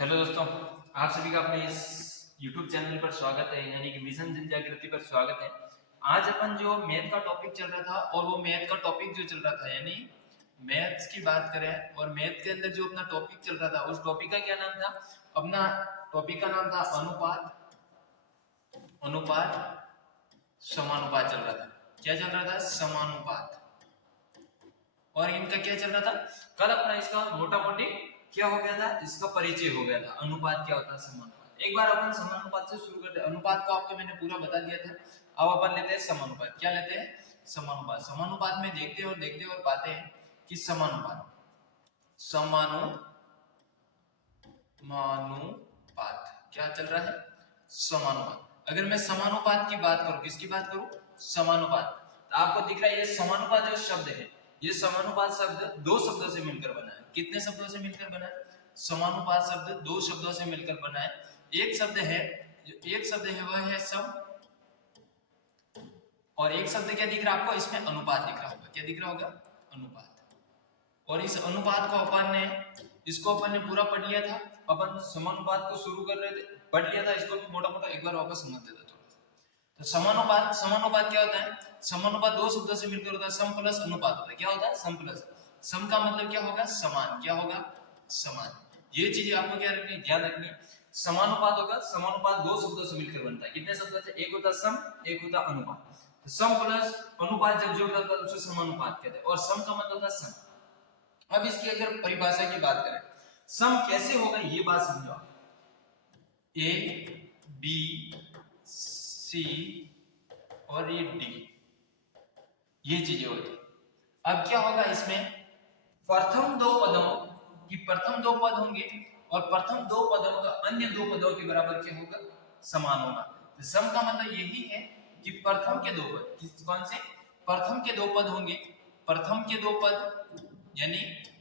Hello दोस्तों, आप सभी का अपने इस YouTube चैनल पर स्वागत है, यानी कि मिशन जन जागृति पर स्वागत है। आज अपन जो मैथ का टॉपिक चल रहा था और वो मैथ का टॉपिक जो चल रहा था यानी मैथ्स की बात करें और मैथ के अंदर जो अपना टॉपिक चल रहा था उस टॉपिक का क्या नाम था? अपना टॉपिक का नाम था अनुपात, अनुपात, समानुपात चल रहा था। क्या चल रहा था? समानुपात। और इनका क्या चल रहा था? कल अपना इसका मोटा मोटी क्या हो गया था? इसका परिचय हो गया था। अनुपात क्या होता है, समानुपात। एक बार अपन समानुपात से शुरू करते हैं। अनुपात को आपको मैंने पूरा बता दिया था। अब अपन लेते हैं समानुपात। क्या लेते हैं? समानुपात। समानुपात में देखते और पाते हैं कि समानुपात क्या चल रहा है? समानुपात। अगर मैं समानुपात की बात करूं, किसकी बात करूं? समानुपात। तो आपको दिख रहा है ये समानुपात जो शब्द है, ये समानुपात शब्द दो शब्दों से मिलकर बना है। कितने शब्दों से मिलकर बना है? समानुपात शब्द दो शब्दों से मिलकर बना है। एक शब्द है वह है सम, और एक शब्द क्या दिख रहा है आपको? इसमें अनुपात दिख रहा होगा। क्या दिख रहा होगा? अनुपात। और इस अनुपात को अपन ने पूरा पढ़ लिया था। अपन समानुपात को शुरू कर रहे थे, पढ़ लिया था। इसको भी मोटा मोटा एक बार वापस समझ लेते थोड़ा। तो समानुपात क्या होता है? समानुपात दो शब्दों से मिलकर होता है। सम प्लस अनुपात होता है। क्या होता है? सम प्लस। सम का मतलब क्या होगा? समान। क्या होगा? समान। ये चीजें आपको क्या रखनी है? ध्यान रखनी है। समानुपात होगा, समानुपात दो शब्दों से मिलकर बनता है। कितने शब्दों से? एक होता सम, एक होता अनुपात। तो सम प्लस अनुपात जब जोड़ होता है उसे समानुपात कहते हैं। और सम का मतलब होता है सम। अब इसकी अगर परिभाषा की बात करें, सम कैसे होगा ये बात समझो। ए बी सी और ये डी, ये चीजें होती। अब क्या होगा इसमें? प्रथम दो पद होंगे और प्रथम दो पदों का अन्य दो पदों के बराबर क्या होगा? समान होगा। तो सम का मतलब यही है कि प्रथम के दो पद, कौन से? प्रथम के दो पद होंगे, प्रथम के दो पद यानी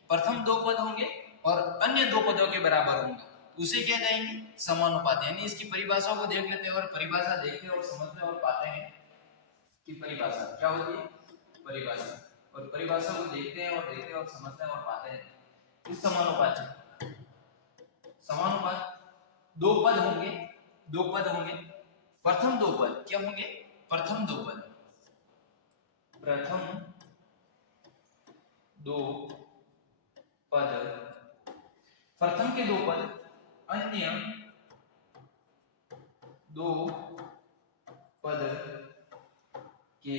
प्रथम दो पद होंगे और अन्य दो पदों के बराबर होंगे, उसे क्या कहेंगे? समानुपात। यानी इसकी परिभाषा को देख लेते हैं और परिभाषा देखते और समझते और पाते हैं कि परिभाषा क्या होती है। परिभाषा, और परिभाषा को देखते और समझते हैं और पाते हैं इस समानुपात है। समानुपात दो पद होंगे। प्रथम दो पद क्या होंगे? प्रथम दो पद प्रथम के दो पद अन्य दो पद के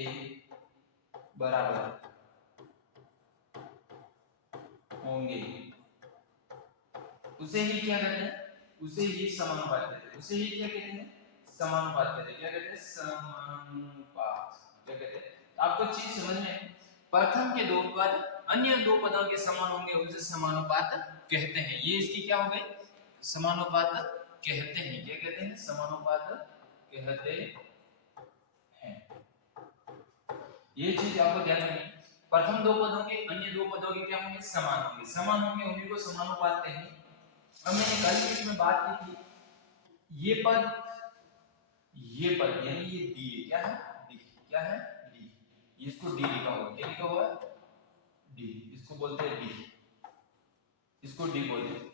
बराबर होंगे, उसे ही क्या कहते हैं? उसे ही समानुपात कहते हैं। उसे ही क्या कहते हैं? समानुपात कहते हैं। क्या कहते हैं? समानुपात। क्या कहते हैं? आपको चीज समझ में, प्रथम के दो पद अन्य दो पदों के समान होंगे, उसे समानुपात कहते हैं। ये इसकी क्या हो गई? समानुपात कहते हैं। क्या कहते हैं? समानुपात कहते हैं। ये चीज आपको ध्यान रखनी। प्रथम दो पदों के अन्य दो पदों के क्या होंगे? समान होंगे। समान होंगे उन्हीं को समानुपात कहेंगे। अब मैंने कल की इसमें बात की थी, ये पद यानी ये डी क्या है? डी क्या है? डी। इसको डी लिखा हुआ है। क्या लिखा हुआ है? डी। इसको बोलते हैं डी, इसको डी बोलते हैं।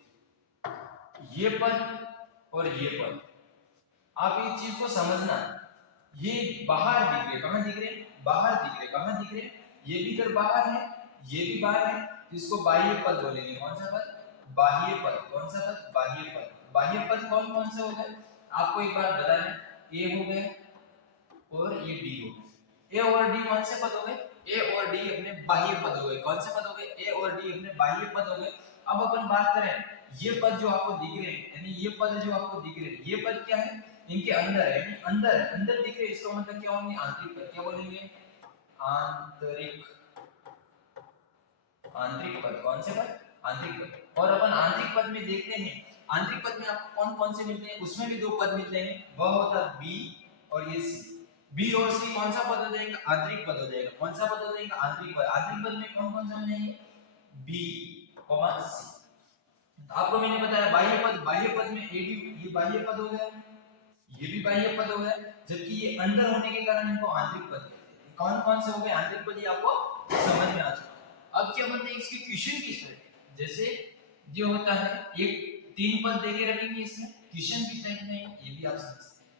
ये पद और ये पद, आप इस चीज को समझना। ये बाहर दिख रहे, कहां दिख रहे? बाहर दिख रहे। कहां दिख रहे? ये भी इधर बाहर है, ये भी बाहर है, इसको बाह्य पद बोलेंगे। कौन सा पद? बाह्य पद। कौन सा पद? बाह्य पद। बाह्य पद कौन कौन से हो गए? आपको एक बार बता दें, ए हो गए और ये डी हो गए। ए और डी कौन से पद हो गए? ए और डी अपने बाह्य पद हो गए। कौन से पद हो गए? ए और डी अपने बाह्य पद हो गए। अब अपन बात करें, ये पद जो आपको दिख रहे हैं, यानी ये पद जो आपको दिख रहे हैं, ये पद क्या है? इनके अंदर है, यानी अंदर दिख रहे हैं। इसका मतलब क्या होंगे? आंतरिक पद। क्या बोलेंगे? आंतरिक पद। कौन से पद? आंतरिक पद। और अपन आंतरिक पद में देखते हैं, आंतरिक पद में आपको कौन कौन से मिलते हैं? उसमें भी दो पद मिलते हैं, वह होता है बी और ये सी। बी और सी कौन सा पद हो जाएगा? आंतरिक पद हो जाएगा। कौन सा पद हो जाएगा? आंतरिक पद। आंतरिक पद में कौन कौन से हो जाएंगे? बी और सी। आपको मैंने बताया बाह्य पद में ए डी, ये बाह्य पद हो गया, ये भी बाह्य पद हो गया, जबकि ये अंदर होने के कारण इनको आंतरिक पद कहते हैं। कौन कौन से हो गए आंतरिक पद? ये आपको समझ में आ चुका। अब क्या बनते हैं इसके क्वेश्चन किस तरह? जैसे जो होता है एक तीन पद देके रखेंगे इसमें, क्वेश्चन किस टाइप में है ये भी आप समझ सकते हैं।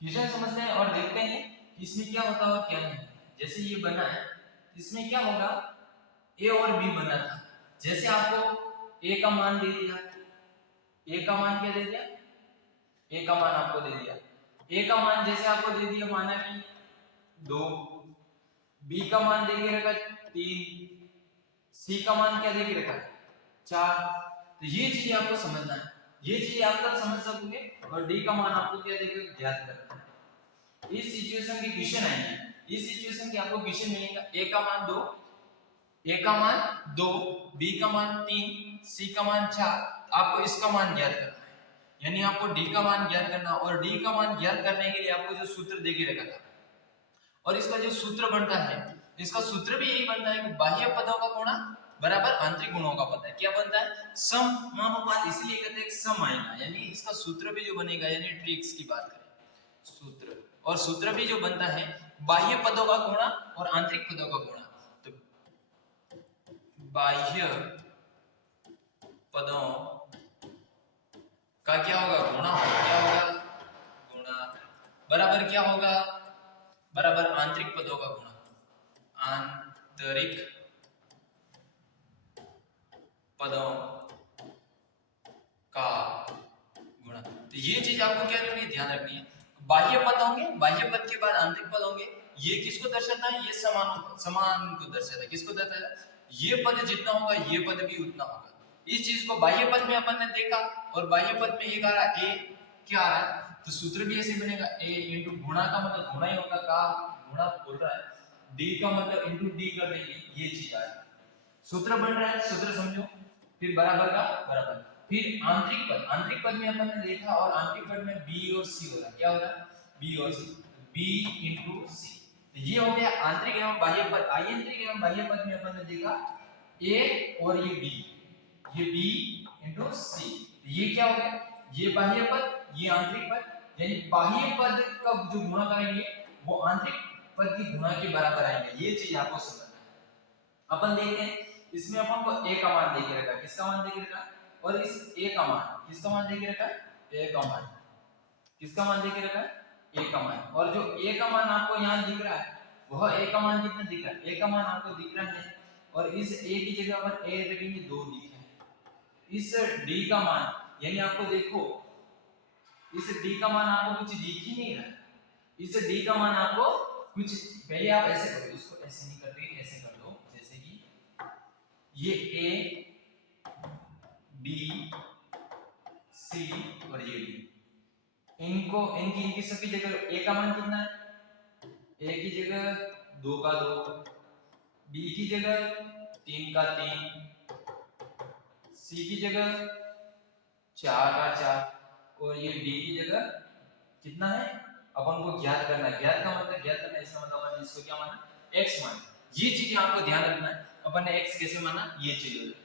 क्वेश्चन समझते हैं और देखते हैं कि इसमें क्या होता है और क्या नहीं। जैसे ये बना है, इसमें क्या होगा, ए और बी बना था। जैसे आपको ए का मान दे दिया, ए का मान क्या दे दिया, ए का मान आपको दे दिया, ए का मान जैसे आपको दे दिया माना कि 2, बी का मान दे के रखा 3, सी का मान क्या दे के रखा 4। तो ये चीज आपको समझना है, ये चीज आप तब समझ सकोगे। और डी का मान आपको क्या देके ज्ञात करना है। इस सिचुएशन की क्वेश्चन आएंगे, इस सिचुएशन के आपको क्वेश्चन मिलेगा, ए का मान 2, ए का मान 2, बी का मान 3, सी का मान 4, आपको इसका मान ज्ञात करना है। यानी आपको डी का मान ज्ञात करना, और डी का मान ज्ञात करने के लिए आपको जो सूत्र देके रखा था, और इसका जो सूत्र बनता है, इसका सूत्र भी यही बनता है कि बाह्य पदों का गुणा बराबर आंतरिक गुणों का पद है। क्या बनता है, समानुपात, इसलिए कहते हैं सम आएगा। यानी इसका सूत्र भी जो बनेगा, यानी ट्रिक्स की बात करें सूत्र, और सूत्र भी जो बनता है बाह्य पदों का गुणा और आंतरिक पदों का गुणा। तो बाह्य पदों का क्या होगा, गुणा होगा। क्या होगा, गुणा बराबर क्या होगा, बराबर आंतरिक पदों का गुणा, आंतरिक पदों का गुणा। तो ये चीज आपको क्या करनी है, ध्यान रखनी है। बाह्य पद होंगे, बाह्य पद के बाद आंतरिक पद होंगे। ये किसको दर्शाता है, ये समान को दर्शाता है। किसको दर्शाता है, ये पद जितना होगा ये पद भी उतना होगा। इस चीज को बाह्य पद में अपन ने देखा, और बाह्य पद में ये कह रहा है ए क्या आ रहा है, तो सूत्र भी ऐसे बनेगा, ए इंटू गुणा का मतलब गुणा ही होगा, का गुणा बोल रहा है, डी का मतलब इंटू डी कर देंगे, ये चीज आ रही है। सूत्र बन रहा है, सूत्र समझो। फिर बराबर का बराबर, फिर आंतरिक पद, आंतरिक पद में अपन ने देखा, और आंतरिक पद में बी और सी हो रहा है। क्या हो रहा है, बी और सी, बी इंटू सी। ये हो गया आंतरिक एवं बाह्य पद। आंतरिक एवं बाह्य पद में अपन ने देखा ए और ये बी इंटू सी। ये क्या हो गया, ये बाह्य पद, ये आंतरिक पद। यानी बाह्य पद का जो गुणा करेंगे वो आंतरिक पद की गुणा के बराबर आएंगे। ये चीज आपको समझना है। अपन देखते हैं, इसमें अपन को ए का मान देके रखा है, किसका मान देके रखा है, और इस ए का मान, किसका मान देके रखा है, ए का मान, किसका मान देके रखा है, ए का मान। और जो ए का मान आपको यहाँ दिख रहा है, वह ए का मान कितना दिख रहा है, ए का मान आपको दिख रहा है, और इस ए की जगह अपन ए रखेंगे 2 दिख रहा है। इस डी का मान, यानी आपको देखो इस डी का मान आपको कुछ दिख ही नहीं रहा है। इस डी का मान आपको कुछ, पहले आप ऐसे करो, इसको ऐसे नहीं करते, ऐसे कर दो, जैसे कि ये ए बी सी और ये डी, इनको इनकी सबकी जगह ए का मान कितना है, ए की जगह 2 का 2, बी की जगह 3 का 3, सी की जगह 4 का 4, और ये डी की जगह कितना है, अपन को ज्ञात करना है। ज्ञात का मतलब ज्ञात करना, इसका मतलब अपन इसको क्या माना, x माना। ये चीजें आपको ध्यान रखना है। अपन ने x कैसे माना, ये चीज हो जाए।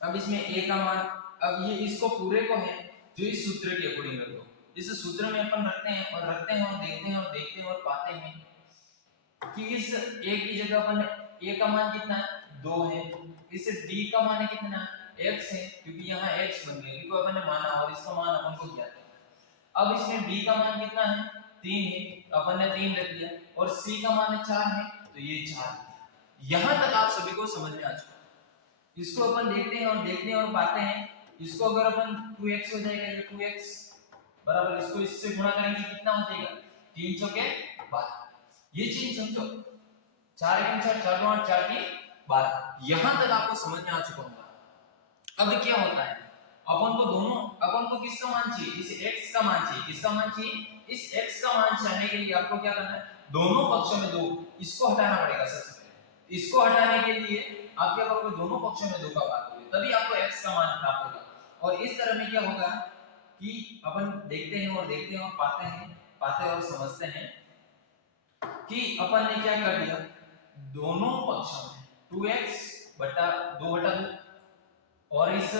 अब इसमें a का मान, अब ये इसको पूरे को है जो इस सूत्र के अकॉर्डिंग रखो। इस सूत्र में अपन रखते हैं और रखते हैं और देखते हैं और देखते हैं और पाते हैं कि इस a की जगह अपन a का मान कितना है, 2 है। इस d का मान कितना है, x है, क्योंकि यहाँ x बन गया, क्योंकि अपन ने माना और इसका मान अपन को ज्ञात है। अब इसमें b का मान कितना है, 3 है, अपन ने 3 रख दिया, और c का मान 4 है, तो ये 4 है। यहां तक आप सभी को समझ में आ चुका। इसको अपन देखते हैं और देखते हैं और पाते हैं। इसको अगर अपन 2x हो जाएगा, ये 2x बराबर, इसको इससे गुणा करेंगे कितना हो जाएगा, 3 चौके 12। ये चीज समझो, 4 1 4 4 2 8 4 3 12। यहां तक आपको समझ में आ चुका होगा। अब क्या होता है, अपन को किसका मान चाहिए, इस x का मान चाहिए। किसका मान चाहिए, इस x का मान चाहने के लिए आपको क्या करना है, दोनों पक्षों में 2, इसको हटाना पड़ेगा। सबसे पहले इसको हटाने के लिए आप क्या करोगे, दोनों पक्षों में 2 का भाग करोगे, तभी आपको x का मान प्राप्त होगा। और इस तरह में क्या होगा कि अपन देखते हैं और देखते हैं और पाते और समझते हैं कि अपन ने क्या कर दिया, दोनों पक्षों में 2x बटा 2 और इस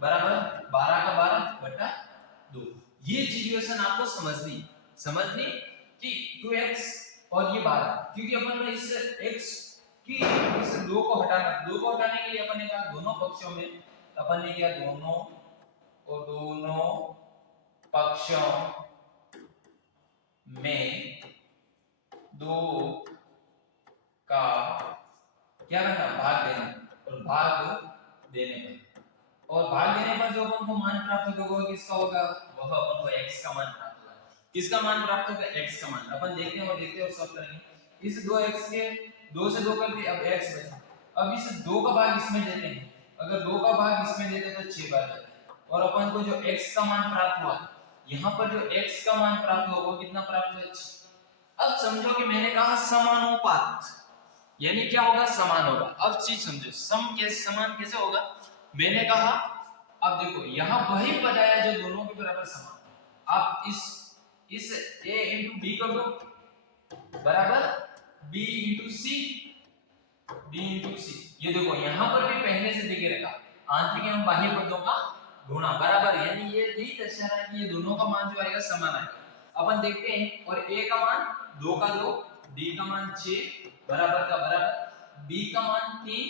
बराबर 12 का 12 बटा 2। ये सिचुएशन आपको समझनी कि 2x और ये 12, क्योंकि अपन ने इस x की इस 2 को हटाने के लिए अपन ने कहा दोनों पक्षों में अपन ने क्या दोनों पक्षों में 2 का क्या करना, भाग देना, और भाग देने पर जो अपन को मान प्राप्त होगा किसका होगा, वह अपन को x का मान प्राप्त होगा। किसका मान प्राप्त होगा, x का मान। अपन देखते हैं और सॉल्व करेंगे। इस 2x के 2 से 2 कर दिए, अब x बचा। अब इस 2 का भाग इसमें देते हैं, अगर 2 का भाग इसमें देते तो 6 बार जाता है, और अपन को जो x का मान प्राप्त हुआ, यहाँ पर जो x का मान प्राप्त होगा वो कितना प्राप्त हुआ, 6। अब समझो कि मैंने कहा समानुपात, यानी क्या होगा, समान होगा। अब चीज समझो, समान कैसे होगा, मैंने कहा, अब देखो यहाँ वही पद आया जो दोनों के बराबर समान। आप इस a into b कर दो बराबर b into c, ये देखो यहाँ पर भी पहले से देखे रखा, आंतरिक एवं बाह्य पदों का गुणा बराबर, यानी ये यही दर्शा रहा है कि ये दोनों का मान जो आएगा समान आएगा। अपन देखते हैं, और a का मान 2 का 2, d का मान 6 बराबर का बराबर, b का मान 3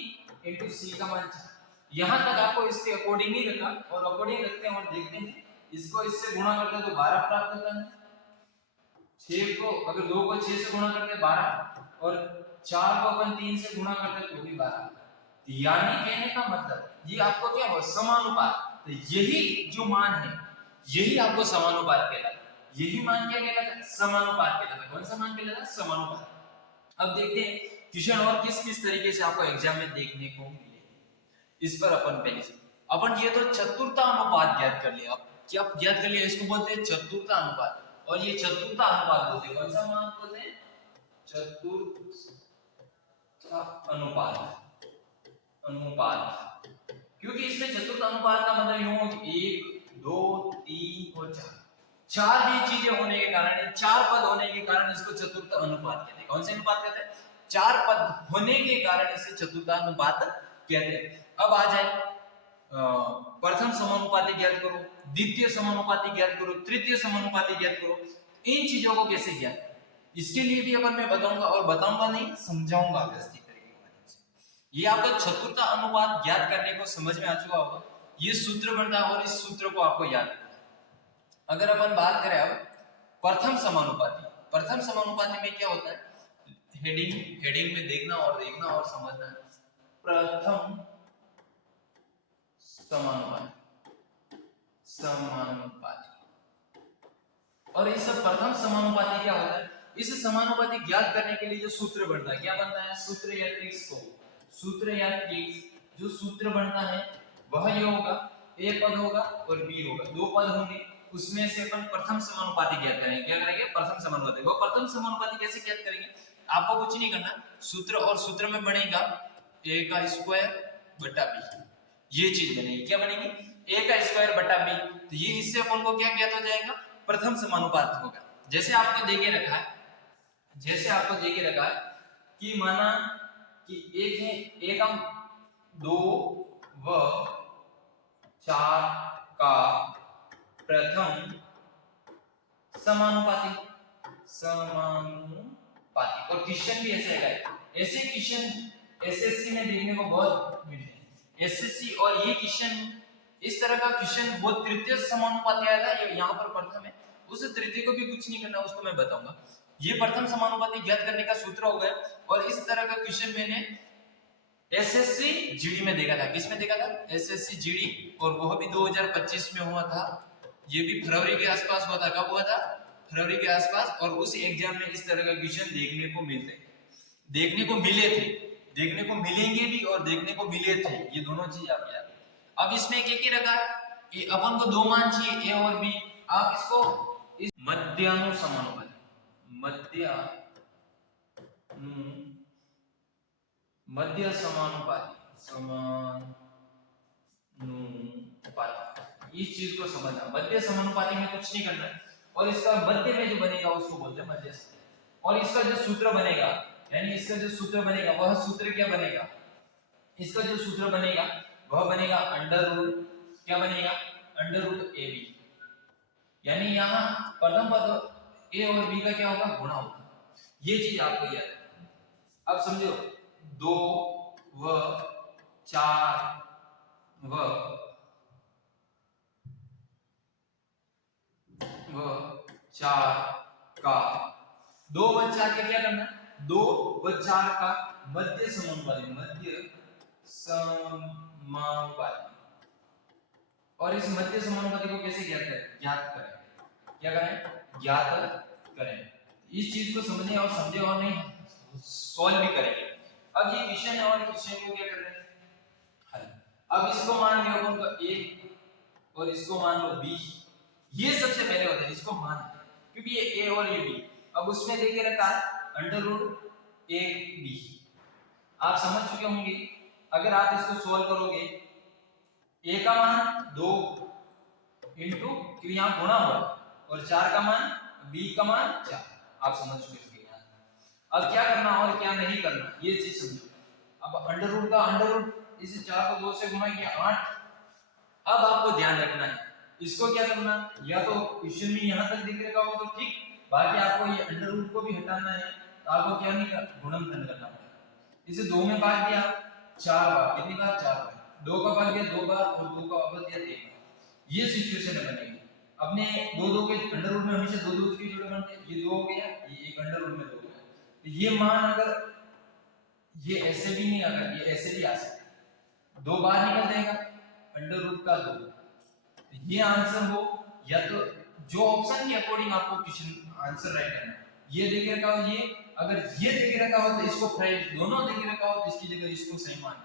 into c का मान 4। यहाँ तक आपको इसके अकॉर्डिंग ही रखा, और अकॉर्डिंग रखते हैं और देखते हैं, इसको इससे गुणा करते हैं तो 12 प्राप्त होता है। 6 को अगर 2 को 6 से गुणा करते हैं 12, और 4 को अपन 3 से गुणा करते हैं तो भी 12। यानी कहने का मतलब ये आपको क्या हो, समानुपात। तो यही जो मान है यही आपको समानुपात कहलाता है। यही मान क्या कहलाता है, समानुपात कहलाता है। कौन सा मान कहलाता है, समानुपात। अब देखते हैं क्वेश्चन और किस किस तरीके से आपको एग्जाम में देखने को मिले, इस पर अपन पहले से अपन ये तो चतुर्थानुपात ज्ञात कर लिया। अब क्या ज्ञात कर लिया, इसको बोलते हैं चतुर्थानुपात, और ये चतुर्थानुपात बोलते हैं। कौन सा मान बोलते हैं, अनुपात। क्योंकि इसमें चतुर्थ अनुपात का मतलब यूं हो कि 1 2 3 और 4 भी चीजें होने के कारण, 4 पद होने के कारण इसको चतुर्थ अनुपात कहते हैं। कौन से अनुपात कहते हैं, 4 पद होने के कारण इसे चतुर्थ अनुपात कहते हैं। अब आ जाए प्रथम समानुपाती ज्ञात करो, द्वितीय समानुपाती ज्ञात करो, तृतीय समानुपाती ज्ञात करो। इन चीजों को कैसे ज्ञात, इसके लिए भी अपन मैं बताऊंगा, और बताऊंगा नहीं समझाऊंगा व्यवस्थित तरीके से। ये आपका चतुर्थ अनुपात ज्ञात करने को समझ में आ चुका होगा। ये सूत्र बनता है और इस सूत्र को आपको याद रखना है। अगर अपन बात करें अब प्रथम समानुपाती, प्रथम समानुपाती में क्या होता है, हेडिंग में देखना और समझना। प्रथम समानुपाती, और इस प्रथम समानुपाती क्या होता है, इस समानुपाती ज्ञात करने के लिए जो सूत्र बनता है, क्या बनता है, सूत्र या ट्रिक्स जो सूत्र बनता है वह ये होगा, a पद होगा और b होगा, 2 पद होंगे, उसमें से अपन प्रथम समानुपाती ज्ञात करेंगे। क्या करेंगे, प्रथम समानुपाती। वो प्रथम समानुपाती कैसे ज्ञात करेंगे, आपको कुछ नहीं करना, सूत्र और सूत्र में बनेगा a का स्क्वायर बटा b, ये चीज बनेगी। क्या बनेगी, a का स्क्वायर बटा b। तो ये इससे अपन को क्या ज्ञात हो जाएगा, प्रथम समानुपात होगा। जैसे आपको देके रखा है कि माना कि एक है, एक हम 2 व 4 का प्रथम समानुपाती, और क्वेश्चन भी ऐसे है। ऐसे क्वेश्चन एसएससी में देखने को बहुत मिलते हैं। एसएससी और ये क्वेश्चन, इस तरह का क्वेश्चन वो तृतीय समानुपाती आया था, ये यहाँ पर प्रथम है, उस तृतीय को भी कुछ नहीं करना, उसको मैं बताऊंगा। ये प्रथम समानुपाती ज्ञात करने का सूत्र हो गया। और इस तरह का क्वेश्चन मैंने एसएससी जीडी में देखा था। किस में देखा था, एसएससी जीडी, और वह भी 2025 में हुआ था। ये भी फरवरी के आसपास हुआ था। कब हुआ था, फरवरी के आसपास। और उस एग्जाम में इस तरह का क्वेश्चन देखने को मिले थे, देखने को मिलेंगे भी और देखने को मिले थे, ये दोनों चीज आप याद। अब इसमें क्या रखा है, ये अपन को 2 मान चाहिए, a और b। आप इसको इस मध्यानुसमानुपाती, मध्य समानुपाती, इस चीज को समझना। मध्य समानुपाती में कुछ नहीं करना है, और इसका मध्य में जो बनेगा उसको बोलते हैं मध्य। और इसका जो सूत्र बनेगा, यानी इसका जो सूत्र बनेगा वह सूत्र क्या बनेगा, इसका जो सूत्र बनेगा वह बनेगा अंडर रूट, क्या बनेगा, अंडर रूट ए बी। यानी यहाँ प्रथम पद ए और बी का क्या होगा, गुणा होगा। ये चीज आपको याद है। अब समझो 2 व 4 व 4 का 2 व 4 के क्या करना है, 2 व 4 का मध्य समानुपाती, मध्य समानुपाती। और इस मध्य समानुपाती को कैसे ज्ञात करें, ज्ञात करें, क्या करें, ज्ञात करें। इस चीज को समझे और समझे और नहीं सॉल्व भी करेंगे। अब ये क्वेश्चन है और क्वेश्चन को क्या कर रहे हैं, हल। अब इसको मान लिया अपन का a और इसको मान लो b, ये सबसे पहले होता है, इसको मान, क्योंकि ये a और ये b। अब उसमें देके रखा है अंडर रूट a b, आप समझ चुके होंगे। अगर आप इसको सॉल्व करोगे, a का मान 2 इंटू, क्योंकि यहाँ गुणा हुआ, और 4 का मान, b का मान 4, आप समझ चुके होंगे। अब क्या करना और क्या नहीं करना ये चीज समझो। अब अंडर रूट का अंडर रूट, इसे 4 को 2 से गुणा किया 8। अब आपको ध्यान रखना है, इसको क्या करना, या तो क्वेश्चन में यहां तक दिख रखा हो तो ठीक, बाकी आपको ये अंडर रूट को भी हटाना है, तो आपको क्या नहीं करना, गुणनखंड करना पड़ेगा। इसे 2 में भाग दिया 4 बार, कितनी बार, 4 बार, 2 का भाग दिया 2 बार और 2 का अवध दिया 1 बार। ये सिचुएशन है बनेगी। अपने 2 के अंडर रूट में हमेशा 2 के जोड़े बनते हैं, ये 2 हो गया, ये एक अंडर रूट में 2 हो गया। तो ये मान अगर ये ऐसे भी नहीं, अगर ये ऐसे भी आ सकता, 2 बार निकल जाएगा अंडर रूट का 2। तो ये आंसर हो, या तो जो ऑप्शन के अकॉर्डिंग आपको क्वेश्चन आंसर राइट करना है। ये देख रखा हो, ये अगर ये देख रखा हो तो इसको फ्रेंड, दोनों देख रखा हो तो इसकी जगह इसको सही मान,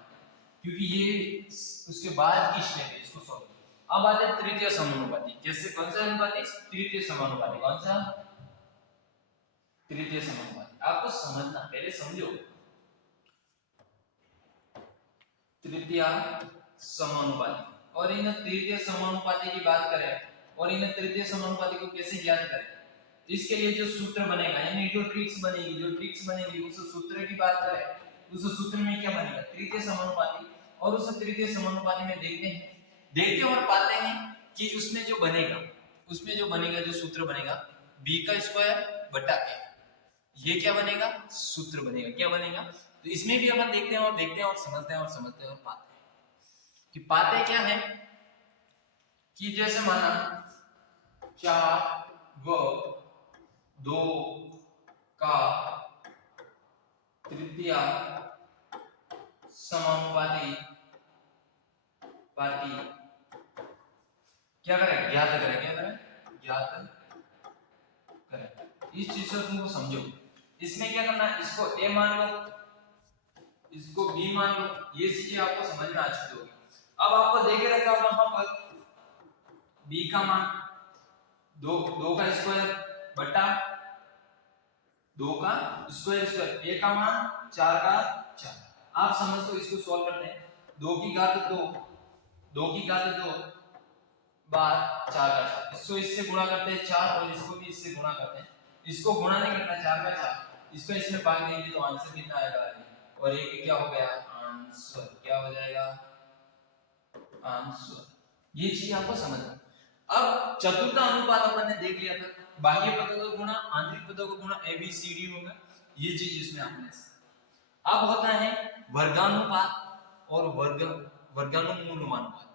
क्योंकि ये उसके बाद की स्टेप है, इसको सॉल्व। अब आते हैं तृतीय समानुपाती। जैसे कौन सा अनुपाती, तृतीय समानुपाती। कौन सा, तृतीय समानुपाती। आपको समझना, पहले समझो तृतीय समानुपाती। और इन तृतीय समानुपाती की बात करें और इन तृतीय समानुपाती को कैसे ज्ञात करें, तो इसके लिए जो सूत्र बनेगा, यानी जो ट्रिक्स बनेगी उस सूत्र की बात करें, उस सूत्र में क्या बनेगा, तृतीय समानुपाती। और उस तृतीय समानुपाती में देखते और पाते हैं कि उसमें जो बनेगा जो सूत्र बनेगा, b का स्क्वायर बटा a, ये क्या बनेगा, सूत्र बनेगा, क्या बनेगा। तो इसमें भी अपन देखते हैं और समझते हैं और पाते हैं कि पाते क्या है, कि जैसे माना 4 व 2 का तृतीय समानुपाती क्या करें, ज्ञात करें। इस चीज को तुमको समझो। इसमें क्या करना है, इसको a मान लो, इसको b मान लो, ये चीजें आपको समझ में आ चुकी होगी। अब आपको देखे रखा होगा वहां पर b का मान 2 का स्क्वायर बटा 2 का स्क्वायर, a का मान 4 का 4। आप समझ तो इसको सॉल्व करते हैं, 2 की घात 2 बार 4 का 4, इसको इससे गुणा करते हैं 4 और इसको भी इससे गुणा करते हैं। इसको गुणा नहीं करना, 4 का 4, इसको इसमें भाग देंगे तो आंसर कितना आएगा, और एक क्या हो गया, आंसर क्या हो जाएगा, आंसर। ये चीज आपको समझना। अब चतुर्थ अनुपात अपन ने देख लिया था, बाह्य पदों का गुणा आंतरिक पदों का गुणा ABCD होगा, ये चीज इसमें आपने। अब होता है वर्गानुपात और वर्गानुमूलनुपात।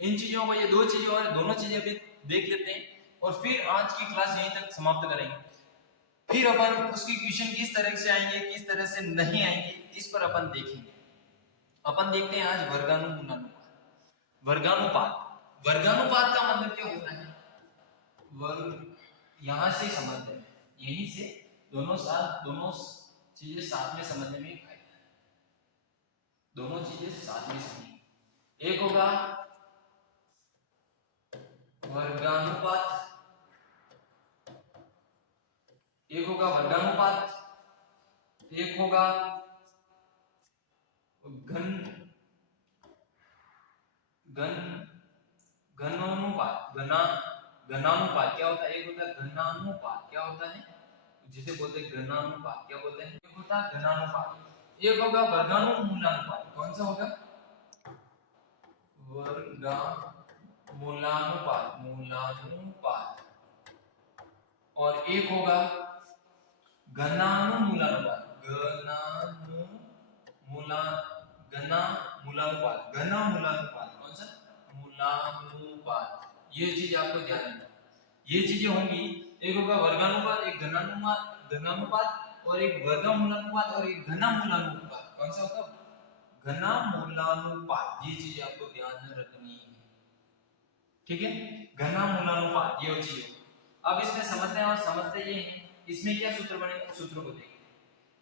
इन चीजों को, ये 2 चीजें और दोनों चीजें अभी देख लेते हैं और फिर आज की क्लास यहीं तक समाप्त करेंगे। फिर अपन उसकी क्वेश्चन किस तरह से आएंगे, किस तरह से नहीं आएंगे, इस पर अपन देखेंगे। अपन देखते हैं आज वर्गानुपात का मतलब क्या होता है, यहां से समझते हैं, यहीं से दोनों चीजें साथ में समझने में फायदा है। दोनों चीजें साथ में समझेंगे। एक होगा वर्गानुपात, एक होगा घनानुपात। क्या होता है, एक होता है घनानुपात, क्या होता है, जिसे बोलते हैं घनानुपात, क्या बोलते हैं, एक होता है घनानुपात। एक होगा वर्गानुमूलनुपात। कौन सा होगा, मूलानुपात। और एक होगा घनामूलानुपात। मूलानुपात, ये चीज आपको ध्यान रखना। ये चीजें होंगी, एक होगा वर्गानुपात, एक घनानुपात और एक वर्गमूलानुपात और एक घनमूलानुपात। कौन सा होगा? घनमूलानुपात। ये चीज आपको ध्यान रखनी है, ठीक है। घनमूलानुपात ये चीज। अब इसमें समझते हैं, और समझते ये हैं इसमें क्या सूत्र बनेगा, सूत्र को देखिए।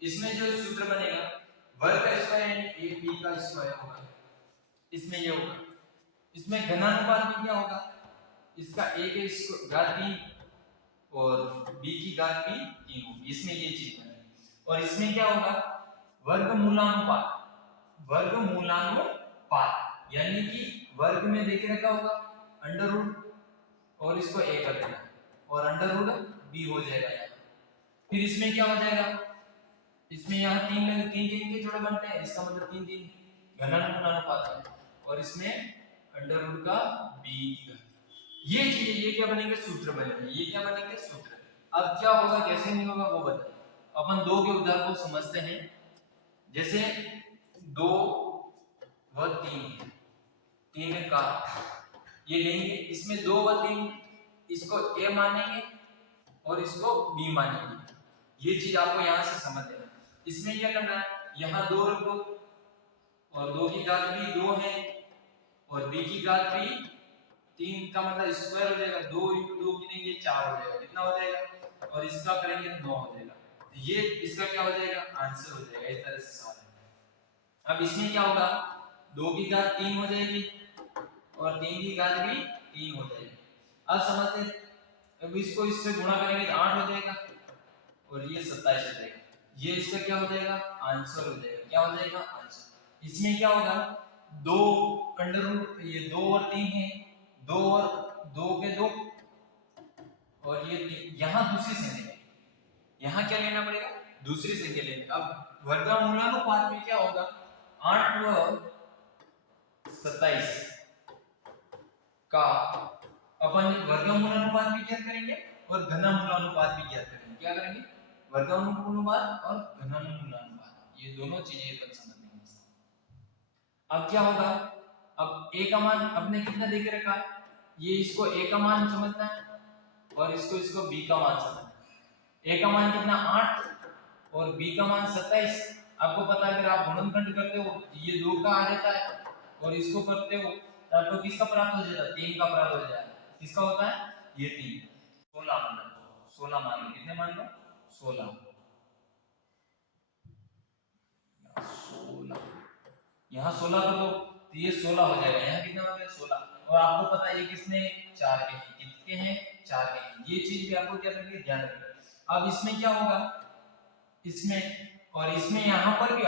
इसमें जो सूत्र बनेगा वर्ग का स्क्वायर यानी a b का स्क्वायर होगा, इसमें ये होगा। इसमें घनानुपात में क्या होगा, इसका a के घात 3 और b की घात भी 3 होगी, इसमें ये चीज बनेगी। और इसमें क्या होगा, वर्गमूलानुपात। वर्गमूलानुपात यानी कि वर्ग में देके रखा होगा अंडर रूट और इसको a कर देना और अंडर रूट b हो जाएगा यहाँ। फिर इसमें क्या हो जाएगा, इसमें यहाँ 3 के जोड़े बनते हैं, इसका मतलब 3 घनमूलानुपात है और इसमें अंडर रूट का b की घात। ये चीजें, ये क्या बनेंगे, सूत्र बनेंगे। ये क्या बनेंगे, सूत्र। अब क्या होगा कैसे नहीं होगा वो बताएं। अपन दो के उदाहरण को समझते हैं। जैसे 2 व 3 का ये लेंगे, इसमें 2 व 3 इसको a मानेंगे और इसको b मानेंगे। ये चीज आपको यहां से समझ लेना। इसमें क्या करना है, यहां 2 रख दो और 2 की घात भी 2 है और b की घात भी 3 का मतलब स्क्वायर हो जाएगा। 2 × 2 कितने, 4 हो जाएगा। कितना हो जाएगा, और इसका करेंगे 9 हो जाएगा। तो ये इसका क्या हो जाएगा, आंसर हो जाएगा। इस तरह से सवाल है। अब इसमें क्या होगा, 2 की घात 3 हो जाएगी और 3 की घात भी 3 हो जाएगी। अब समझते हैं, अब इसको इससे गुणा करेंगे तो 8 हो जाएगा और ये 27 हो जाएगा। ये इसका क्या हो जाएगा, आंसर हो जाएगा। क्या हो जाएगा, आंसर। इसमें क्या होगा, 2 अंडर रूट, ये 2 और 3 है, 2 और 2 के 2 और ये 3। यहाँ दूसरी संख्या, यहाँ क्या लेना पड़ेगा, दूसरी संख्या लेनी। अब वर्गमूलानुपात में क्या होगा, 8 व 27 का अपन वर्गमूलानुपात भी ज्ञात करेंगे और घनमूलानुपात भी ज्ञात करेंगे। क्या करेंगे, वर्गमूलानुपात और घनमूलानुपात, ये दोनों चीजें अपन समझ लेंगे। अब क्या होगा, अब a का मान अपने कितना देके रखा है, ये इसको a का मान समझना है और इसको b का मान समझना है। a का मान कितना 8 और b का मान 27। आपको पता है अगर आप गुणनखंड करते हो ये 2 का आ जाता है और इसको करते हो तो आपको किसका प्राप्त हो जाता है, 3 का प्राप्त हो जाता है। किसका होता है, ये 3। 16 मान लो, कितने मान लो, 16। यहाँ 16 कर दो तो ये 16 हो जाएगा। यहाँ कितना हो गया, 16। और आपको पता है ये किसने 4 के हैं, कितने हैं, 4 के हैं। ये चीज भी आपको क्या करनी है, ध्यान रखना। अब इसमें क्या होगा, इसमें और इसमें यहाँ पर भी